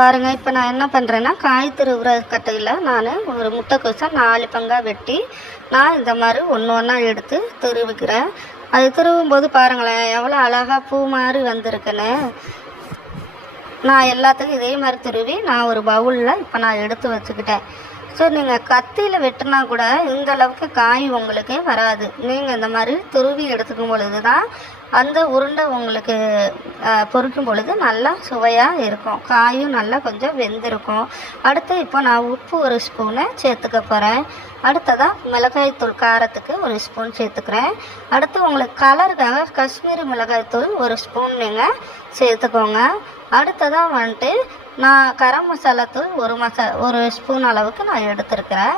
பாருங்கள், இப்போ நான் என்ன பண்ணுறேன்னா, காய் துருவுற கட்டையில் நான் ஒரு முட்டைக்கோஸை 4 பங்காக வெட்டி நான் இந்த மாதிரி ஒன்று ஒன்றா எடுத்து துருவிக்கிறேன். அது துருவும் போது பாருங்களேன் எவ்வளோ அழகாக பூ மாதிரி வந்திருக்குன்னு. நான் எல்லாத்துக்கும் இதே மாதிரி துருவி நான் ஒரு பவுலில் இப்போ நான் எடுத்து வச்சுக்கிட்டேன். ஸோ நீங்கள் கத்தியில் வெட்டினா கூட இந்த அளவுக்கு காய் உங்களுக்கு வராது. நீங்கள் இந்த மாதிரி துருவி எடுத்துக்கும் பொழுது தான் அந்த உருண்டை உங்களுக்கு பொரிக்கும் பொழுது நல்லா சுவையாக இருக்கும். காயும் நல்லா கொஞ்சம் வெந்திருக்கும். அடுத்து இப்போ நான் உப்பு ஒரு ஸ்பூனை சேர்த்துக்க போகிறேன். அடுத்ததாக மிளகாய்த்தூள் காரத்துக்கு ஒரு ஸ்பூன் சேர்த்துக்கிறேன். அடுத்து உங்களுக்கு கலருக்காக காஷ்மீரி மிளகாய்த்தூள் ஒரு ஸ்பூன் நீங்கள் சேர்த்துக்கோங்க. அடுத்ததாக வந்துட்டு நான் கரம் மசாலாத்தூள் ஒரு ஸ்பூன் அளவுக்கு நான் எடுத்துருக்கிறேன்.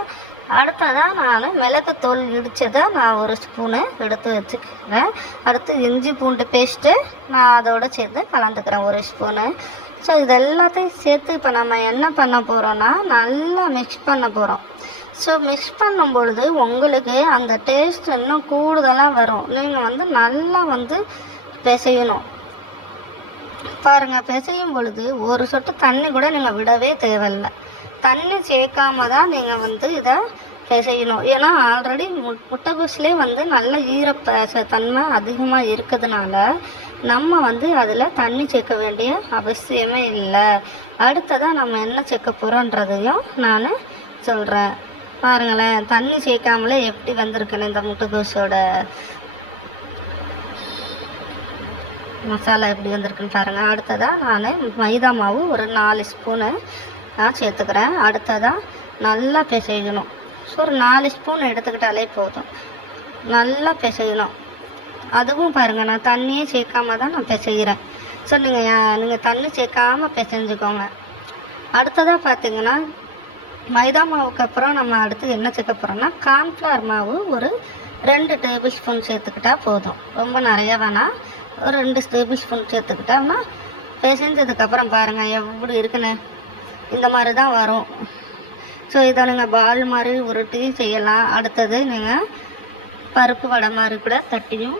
அடுத்ததாக நான் மிளகுத்தூள் இடித்ததை நான் ஒரு ஸ்பூனு எடுத்து வச்சுக்கிறேன். அடுத்து இஞ்சி பூண்டு பேஸ்ட்டு நான் அதோடு சேர்த்து கலந்துக்கிறேன் ஒரு ஸ்பூனு. ஸோ இது எல்லாத்தையும் சேர்த்து இப்போ நம்ம என்ன பண்ண போகிறோன்னா நல்லா மிக்ஸ் பண்ண போகிறோம். ஸோ மிக்ஸ் பண்ணும் பொழுது உங்களுக்கு அந்த டேஸ்ட் இன்னும் கூடுதலாக வரும். நீங்கள் நல்லா பிசையணும். பாருங்கள், பிசையும் பொழுது ஒரு சொட்டு தண்ணி கூட நீங்கள் விடவே தேவையில்லை. தண்ணி சேர்க்காம தான் நீங்கள் இதை பிசையணும். ஏன்னா ஆல்ரெடி முட்டைகோஸ்லேயே நல்ல ஈரத்தன்மை அதிகமாக இருக்கிறதுனால நம்ம அதில் தண்ணி சேர்க்க வேண்டிய அவசியமே இல்லை. அடுத்ததாக நம்ம என்ன சேர்க்க போகிறோன்றதையும் நான் சொல்கிறேன். பாருங்களேன், தண்ணி சேர்க்காமலே எப்படி வந்திருக்குன்னு இந்த முட்டைகோஸோட மசாலா எப்படி வந்திருக்குன்னு பாருங்கள். அடுத்ததாக நான் மைதா மாவு ஒரு 4 ஸ்பூனு நான் சேர்த்துக்கிறேன். அடுத்ததாக நல்லா பிசையணும். ஸோ ஒரு 4 ஸ்பூன் எடுத்துக்கிட்டாலே போதும். நல்லா பிசையணும். அதுவும் பாருங்கள், நான் தண்ணியே சேர்க்காம தான் நான் பிசைகிறேன். ஸோ நீங்கள் தண்ணி சேர்க்காமல் பிசைஞ்சுக்கோங்க. அடுத்ததாக பார்த்திங்கன்னா மைதா மாவுக்கு அப்புறம் நம்ம அடுத்து என்ன சேர்க்க போகிறோம்னா கார்ன்ஃப்ளவர் மாவு ஒரு 2 டேபிள் ஸ்பூன் சேர்த்துக்கிட்டால் போதும். ரொம்ப நிறைய வேணாம், ஒரு 2 டேபிள் ஸ்பூன் சேர்த்துக்கிட்டோம்னா பிசைஞ்சதுக்கப்புறம் பாருங்கள் எப்படி இருக்குன்னு இந்த மாதிரி தான் வரும். ஸோ இதை நீங்கள் பால் மாதிரி உருட்டி செய்யலாம். அடுத்தது நீங்கள் பருப்பு வடை மாதிரி கூட தட்டியும்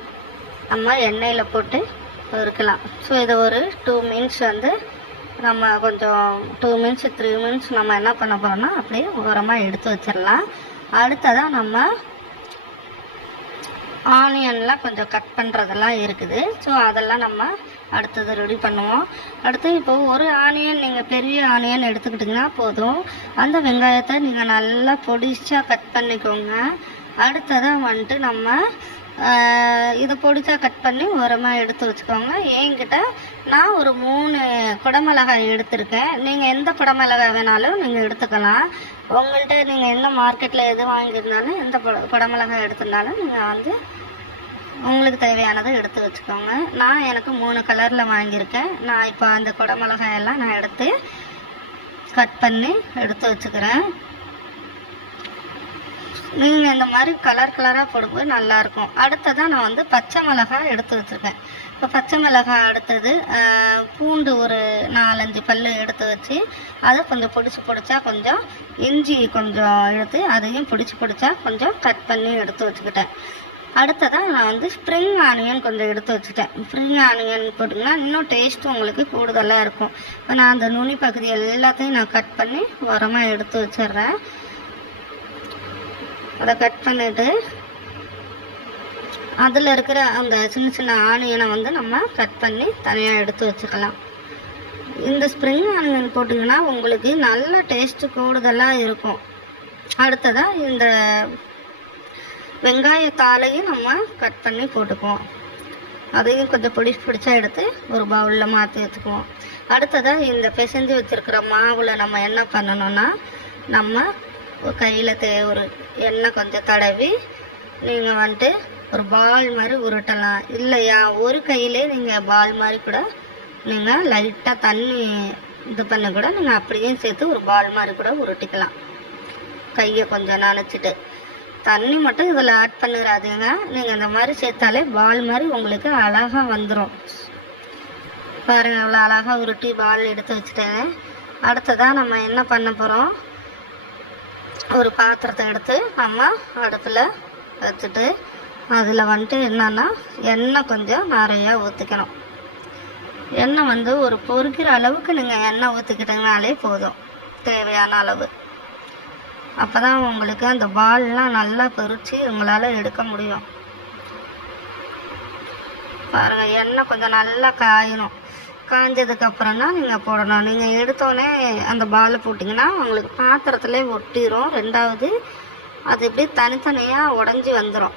நம்ம எண்ணெயில் போட்டு இருக்கலாம். ஸோ இதை ஒரு 2 மினிட்ஸ் நம்ம கொஞ்சம் 2 மினிட்ஸ் 3 மினிட்ஸ் நம்ம என்ன பண்ண போகிறோம்னா அப்படியே ஓரமாக எடுத்து வச்சிடலாம். அடுத்ததாக நம்ம ஆனியன்லாம் கொஞ்சம் கட் பண்ணுறதெல்லாம் இருக்குது. ஸோ அதெல்லாம் நம்ம அடுத்தது ரெடி பண்ணுவோம். அடுத்து இப்போ ஒரு ஆனியன் நீங்கள் பெரிய ஆனியன் எடுத்துக்கிட்டிங்கன்னா போதும். அந்த வெங்காயத்தை நீங்கள் நல்லா பொடிசாக கட் பண்ணிக்கோங்க. அடுத்ததாக நம்ம இதை பொடிசாக கட் பண்ணி ஓரமாக எடுத்து வச்சுக்கோங்க. என்கிட்ட நான் ஒரு 3 குடமிளகாய் எடுத்திருக்கேன். நீங்கள் எந்த குடமிளகாய் வேணாலும் நீங்கள் எடுத்துக்கலாம். உங்கள்கிட்ட நீங்கள் என்ன மார்க்கெட்டில் எது வாங்கியிருந்தாலும் எந்த குடமிளகாய் எடுத்திருந்தாலும் நீங்கள் உங்களுக்கு தேவையானதை எடுத்து வச்சுக்கோங்க. நான் எனக்கு 3 கலரில் வாங்கியிருக்கேன். நான் இப்போ அந்த குடமிளகாயெல்லாம் நான் எடுத்து கட் பண்ணி எடுத்து வச்சுக்கிறேன். நீங்கள் இந்த மாதிரி கலராக போடும்போது நல்லாயிருக்கும். அடுத்ததாக நான் பச்சை மிளகாய் எடுத்து வச்சுருக்கேன். இப்போ பச்சை மிளகாய் அடுத்தது பூண்டு ஒரு 4-5 பல் எடுத்து வச்சு அதை கொஞ்சம் பொடிச்சா கொஞ்சம் இஞ்சி கொஞ்சம் எடுத்து அதையும் பொடிச்சா கொஞ்சம் கட் பண்ணி எடுத்து வச்சுக்கிட்டேன். அடுத்ததாக நான் ஸ்ப்ரிங் ஆனியன் கொஞ்சம் எடுத்து வச்சுட்டேன். ஸ்ப்ரிங் ஆனியன் போட்டிங்கன்னா இன்னும் டேஸ்ட்டு உங்களுக்கு கூடுதலாக இருக்கும். இப்போ நான் அந்த நுனி பகுதி எல்லாத்தையும் நான் கட் பண்ணி உரமாக எடுத்து வச்சிட்றேன். அதை கட் பண்ணிவிட்டு அதில் இருக்கிற அந்த சின்ன ஆனியனை நம்ம கட் பண்ணி தனியாக எடுத்து வச்சுக்கலாம். இந்த ஸ்ப்ரிங் ஆனியன் போட்டிங்கன்னா உங்களுக்கு நல்ல டேஸ்ட்டு கூடுதலாக இருக்கும். அடுத்ததாக இந்த வெங்காயத்தாலையும் நம்ம கட் பண்ணி போட்டுக்குவோம். அதையும் கொஞ்சம் பிடிச்சா எடுத்து ஒரு பவுலில் மாற்றி வச்சுக்குவோம். அடுத்ததாக இந்த பிசைஞ்சு வச்சுருக்கிற மாவில் நம்ம என்ன பண்ணணும்னா நம்ம கையில் ஒரு எண்ணெய் கொஞ்சம் தடவி நீங்கள் ஒரு பால் மாதிரி உருட்டலாம். இல்லையா ஒரு கையிலே நீங்கள் பால் மாதிரி கூட நீங்கள் லைட்டாக தண்ணி இது பண்ண கூட நீங்கள் அப்படியே சேர்த்து ஒரு பால் மாதிரி கூட உருட்டிக்கலாம். கையை கொஞ்சம் நனைச்சிட்டு தண்ணி மட்டும் இதில் ஆட் பண்ணிடாதீங்க. நீங்கள் இந்த மாதிரி சேர்த்தாலே பால் மாதிரி உங்களுக்கு அழகாக வந்துடும். பாருங்கள், இவ்வளோ அழகாக உருட்டி பால் எடுத்து வச்சுட்டேங்க. அடுத்ததாக நம்ம என்ன பண்ண போகிறோம், ஒரு பாத்திரத்தை எடுத்து நம்ம அடுப்பில் வச்சுட்டு அதில் என்னன்னா எண்ணெய் கொஞ்சம் நிறையா ஊற்றிக்கணும். எண்ணெய் வந்து ஒரு பொரிக்கிற அளவுக்கு நீங்கள் எண்ணெய் ஊற்றிக்கிட்டிங்கனாலே போதும், தேவையான அளவு. அப்போ தான் உங்களுக்கு அந்த பால்லாம் நல்லா பொரித்து உங்களால் எடுக்க முடியும். பாருங்கள், எண்ணெய் கொஞ்சம் நல்லா காயணும். காய்ஞ்சதுக்கப்புறம் தான் நீங்கள் போடணும். நீங்கள் எடுத்தோடனே அந்த பாலை போட்டிங்கன்னா உங்களுக்கு பாத்திரத்துலேயே ஒட்டிடும். ரெண்டாவது அது இப்படி தனித்தனியாக உடஞ்சி வந்துடும்.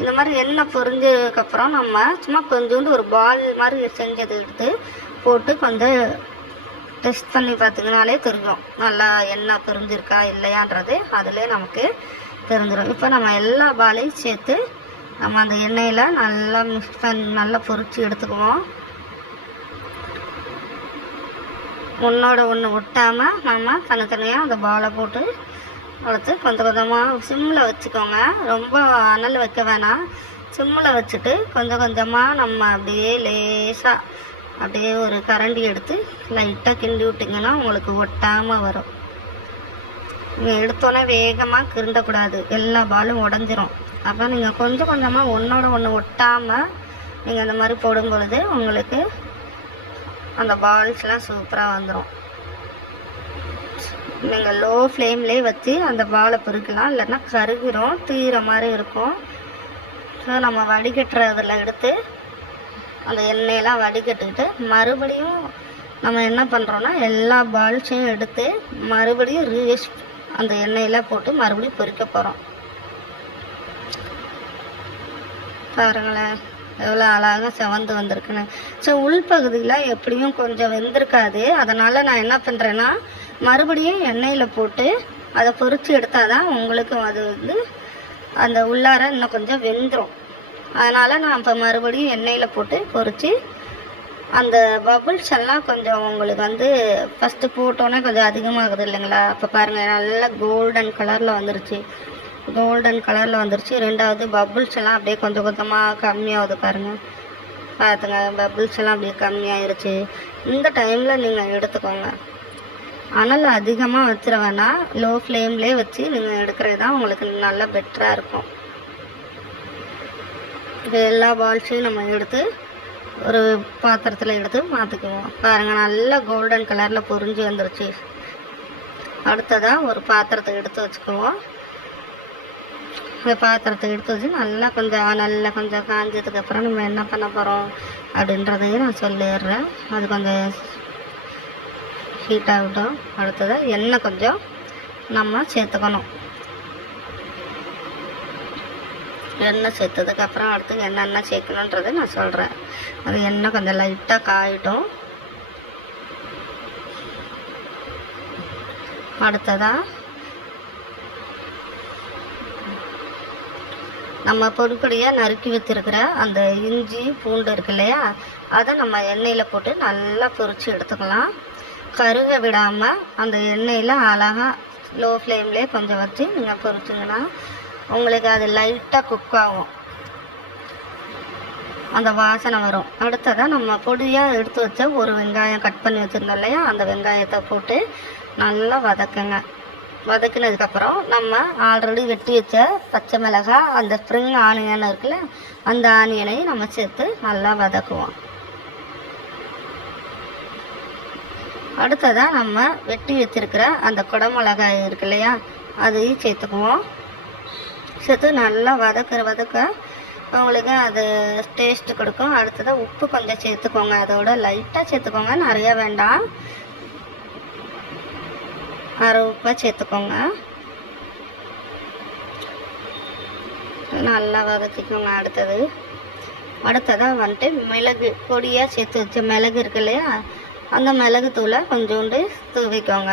இந்த மாதிரி எண்ணெய் பொரிஞ்சதுக்கப்புறம் நம்ம சும்மா கொஞ்சோண்டு ஒரு பால் மாதிரி செஞ்சதை எடுத்து போட்டு கொஞ்சம் டெஸ்ட் பண்ணி பார்த்திங்கனாலே தெரியும் நல்லா எண்ணெய் பொரிஞ்சிருக்கா இல்லையான்றது அதிலே நமக்கு தெரிஞ்சிடும். இப்போ நம்ம எல்லா பாலையும் சேர்த்து நம்ம அந்த எண்ணெயில் நல்லா மிக்ஸ் பண்ணி நல்லா பொரித்து எடுத்துக்குவோம். ஒன்றோட ஒன்று ஒட்டாமல் நம்ம தனித்தனியாக அந்த பாலை போட்டு வளர்த்து கொஞ்சம் கொஞ்சமாக சிம்மில் வச்சுக்கோங்க. ரொம்ப அனல் வைக்க வேணாம், சிம்மில் வச்சுட்டு கொஞ்சம் கொஞ்சமாக நம்ம அப்படியே லேசாக அப்படியே ஒரு கரண்டி எடுத்து லைட்டாக கிண்டி விட்டிங்கன்னா உங்களுக்கு ஒட்டாமல் வரும். நீங்கள் எடுத்தோன்னே வேகமாக கிண்டக்கூடாது, எல்லா பாலும் உடஞ்சிரும். அப்போ நீங்கள் கொஞ்சம் கொஞ்சமாக ஒன்றோட ஒன்று ஒட்டாமல் நீங்கள் அந்த மாதிரி போடும் பொழுது உங்களுக்கு அந்த பால்ஸ்லாம் சூப்பராக வந்துடும். நீங்கள் லோ ஃப்ளேம்லேயே வச்சு அந்த பாலை பொரிக்கலாம், இல்லைன்னா கருகிரும், தீர மாதிரி இருக்கும். ஸோ நம்ம வடிகட்டுறதில் எடுத்து அந்த எண்ணெயெல்லாம் வடிகட்டுக்கிட்டு மறுபடியும் நம்ம என்ன பண்ணுறோன்னா எல்லா பால்ஸையும் எடுத்து மறுபடியும் ரீயூஸ் அந்த எண்ணெயெல்லாம் போட்டு மறுபடியும் பொரிக்க போகிறோம். பாருங்களேன் எவ்வளோ அழகாக செவந்து வந்திருக்குன்னு. ஸோ உள்பகுதியில் எப்படியும் கொஞ்சம் வெந்திருக்காது. அதனால் நான் என்ன பண்ணுறேன்னா மறுபடியும் எண்ணெயில் போட்டு அதை பொரித்து எடுத்தால் தான் உங்களுக்கு அது வந்து அந்த உள்ளார இன்னும் கொஞ்சம் வெந்துடும். அதனால் நான் இப்போ மறுபடியும் எண்ணெயில் போட்டு பொரித்து அந்த பபுள்ஸ் எல்லாம் கொஞ்சம் உங்களுக்கு வந்து ஃபஸ்ட்டு போட்டோன்னே கொஞ்சம் அதிகமாகுது இல்லைங்களா. அப்போ பாருங்கள் நல்லா கோல்டன் கலரில் வந்துருச்சு, கோல்டன் கலரில் வந்துருச்சு. ரெண்டாவது பபுள்ஸ் எல்லாம் அப்படியே கொஞ்சம் கொஞ்சமாக கம்மியாகுது பாருங்கள். பார்த்துங்க, பபுள்ஸ் எல்லாம் அப்படியே கம்மியாயிருச்சு. இந்த டைமில் நீங்கள் எடுத்துக்கோங்க. அனல் அதிகமாக வச்சிட வேணாம், லோ ஃப்ளேம்லேயே வச்சு நீங்கள் எடுக்கிறது தான் உங்களுக்கு நல்லா பெட்டராக இருக்கும். இது எல்லா பால்ஸையும் நம்ம எடுத்து ஒரு பாத்திரத்தில் எடுத்து மாற்றிக்குவோம். பாருங்கள் நல்லா கோல்டன் கலரில் பொரிஞ்சு வந்துருச்சு. அடுத்ததாக ஒரு பாத்திரத்தை எடுத்து வச்சுக்குவோம். அந்த பாத்திரத்தை எடுத்து வச்சு நல்லா கொஞ்சம் காஞ்சதுக்கப்புறம் நம்ம என்ன பண்ண போகிறோம் அப்படின்றதையும் நான் சொல்லிடுறேன். அது கொஞ்சம் ஹீட் ஆகட்டும். அடுத்ததாக எண்ணெய் கொஞ்சம் நம்ம சேர்த்துக்கணும். எண்ணெய் சேர்த்ததுக்கப்புறம் அடுத்து என்னென்ன சேர்க்கணுன்றதை நான் சொல்கிறேன். அது எண்ணெய் கொஞ்சம் லைட்டாக காயட்டும். அடுத்ததாக நம்ம பொடிப்பொடியாக நறுக்கி வச்சுருக்கிற அந்த இஞ்சி பூண்டு இருக்கு இல்லையா, அதை நம்ம எண்ணெயில் போட்டு நல்லா பொரித்து எடுத்துக்கலாம். கருக விடாமல் அந்த எண்ணெயில் அழகாக லோ ஃப்ளேம்லேயே கொஞ்சம் வச்சு நீங்கள் பொரிச்சிங்கன்னா உங்களுக்கு அது லைட்டாக குக் ஆகும், அந்த வாசனை வரும். அடுத்ததாக நம்ம பொடியாக எடுத்து வச்ச ஒரு வெங்காயம் கட் பண்ணி வச்சுருந்தோம் இல்லையா, அந்த வெங்காயத்தை போட்டு நல்லா வதக்குங்க. வதக்கினதுக்கப்புறம் நம்ம ஆல்ரெடி வெட்டி வச்ச பச்சை மிளகாய், அந்த ஸ்ப்ரிங் ஆனியன் இருக்குல்ல, அந்த ஆனியனையும் நம்ம சேர்த்து நல்லா வதக்குவோம். அடுத்ததாக நம்ம வெட்டி வச்சுருக்கிற அந்த குடமிளகாய் இருக்கு இல்லையா, அதையும் சேர்த்துக்குவோம். சேர்த்து நல்லா வதக்க உங்களுக்கு அது டேஸ்ட்டு கொடுக்கும். அடுத்ததாக உப்பு கொஞ்சம் சேர்த்துக்கோங்க, அதோட லைட்டாக சேர்த்துக்கோங்க, நிறையா வேண்டாம், அரை உப்பை சேர்த்துக்கோங்க. நல்லா வதக்கிக்கோங்க. அடுத்ததாக வந்துட்டு மிளகு பொடியாக சேர்த்து வச்ச மிளகு இருக்கு இல்லையா, அந்த மிளகு தூளை கொஞ்சோண்டு தூவிக்கோங்க.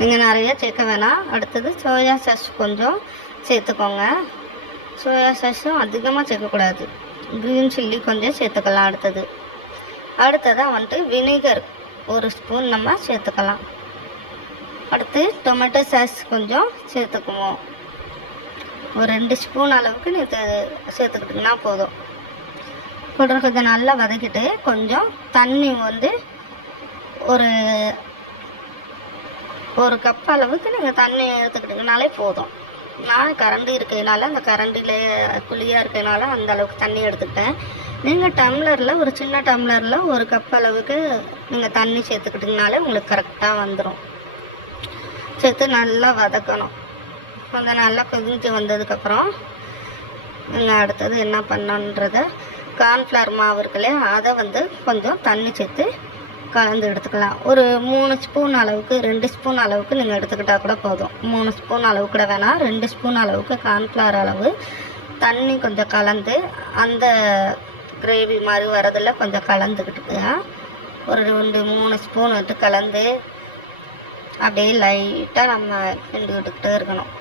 நீங்கள் நிறையா சேர்க்க வேணாம். அடுத்தது சோயா சாஸ் கொஞ்சம் சேர்த்துக்கோங்க. சோயா சாஸும் அதிகமாக சேர்க்கக்கூடாது, க்ரீன் சில்லி கொஞ்சம் சேர்த்துக்கலாம். அடுத்ததாக வந்துட்டு வினிகர் ஒரு ஸ்பூன் நம்ம சேர்த்துக்கலாம். அடுத்து டொமேட்டோ சாஸ் கொஞ்சம் சேர்த்துக்குவோம். ஒரு 2 ஸ்பூன் அளவுக்கு சேர்த்துக்கிட்டிங்கன்னா போதும். கொஞ்சம் நல்லா வதக்கிட்டு கொஞ்சம் தண்ணி வந்து ஒரு கப் அளவுக்கு நீங்கள் தண்ணி எடுத்துக்கிட்டிங்கனாலே போதும். நான் கரண்டி இருக்கிறதுனால அந்த கரண்டியில் குழியாக இருக்கிறதுனால அந்த அளவுக்கு தண்ணி எடுத்துக்கிட்டேன். நீங்கள் டம்ளரில் ஒரு சின்ன டம்ளரில் ஒரு கப் அளவுக்கு நீங்கள் தண்ணி சேர்த்துக்கிட்டிங்கனாலே உங்களுக்கு கரெக்டாக வந்துடும். சேர்த்து நல்லா வதக்கணும். கொஞ்சம் நல்லா கொதிஞ்சு வந்ததுக்கப்புறம் நீங்கள் அடுத்தது என்ன பண்ணணுன்றத கார்ன்ஃப்ளவர் மாவு இருக்குல்லையா, அதை கொஞ்சம் தண்ணி சேர்த்து கலந்து எடுத்துக்கலாம். ஒரு 3 ஸ்பூன் அளவுக்கு 2 ஸ்பூன் அளவுக்கு நீங்கள் எடுத்துக்கிட்டால் கூட போதும். 3 ஸ்பூன் அளவு கூட வேணாம், 2 ஸ்பூன் அளவுக்கு கார்ன்ஃப்ளவர் அளவு தண்ணி கொஞ்சம் கலந்து அந்த கிரேவி மாதிரி வரதில் கொஞ்சம் கலந்துக்கிட்டு ஒரு 2-3 ஸ்பூன் கலந்து அப்படியே லைட்டாக நம்ம கிண்டி விட்டுக்கிட்டே இருக்கணும்.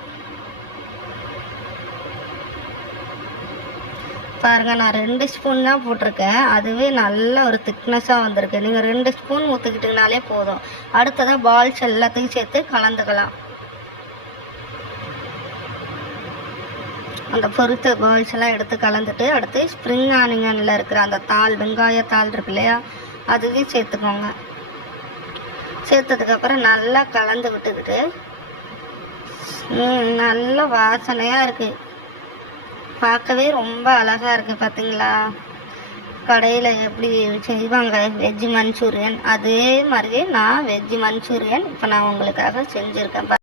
பாருங்கள், நான் 2 ஸ்பூன் தான் போட்டிருக்கேன். அதுவே நல்ல ஒரு திக்னஸாக வந்திருக்கு. நீங்கள் 2 ஸ்பூன் ஊற்றிக்கிட்டிங்கனாலே போதும். அடுத்ததாக பால்ஸ் எல்லாத்தையும் சேர்த்து கலந்துக்கலாம். அந்த பொரித்த பால்ஸ் எல்லாம் எடுத்து கலந்துட்டு அடுத்து ஸ்ப்ரிங் ஆனியனில் இருக்கிற அந்த வெங்காயத்தாள் இருக்கு இல்லையா, அதுவே சேர்த்துக்கோங்க. சேர்த்ததுக்கப்புறம் நல்லா கலந்து விட்டுக்கிட்டு நல்ல வாசனையாக இருக்குது. பார்க்கவே ரொம்ப அழகாக இருக்குது. பார்த்தீங்களா, கடையில் எப்படி செய்வாங்க வெஜ் மஞ்சூரியன், அதே மாதிரியே நான் வெஜ் மஞ்சூரியன் இப்போ நான் உங்களுக்காக செஞ்சுருக்கேன்.